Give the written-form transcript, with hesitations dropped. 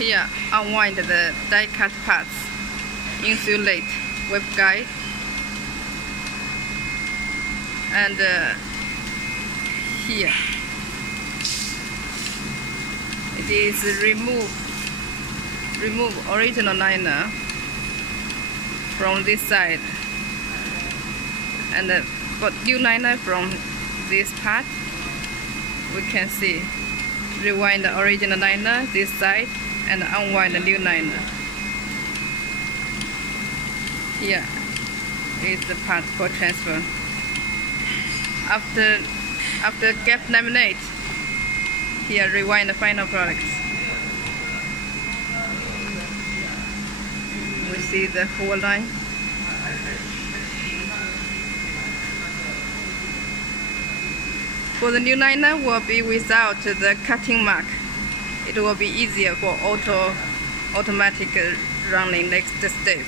Here, unwind the die cut parts, insulate web guide, and here it is remove original liner from this side, and put new liner from this part. We can see, rewind the original liner this side and unwind the new liner. Here is the part for transfer. After gap laminate, here rewind the final product. We see the whole line. For the new liner will be without the cutting mark. It will be easier for automatic running next step.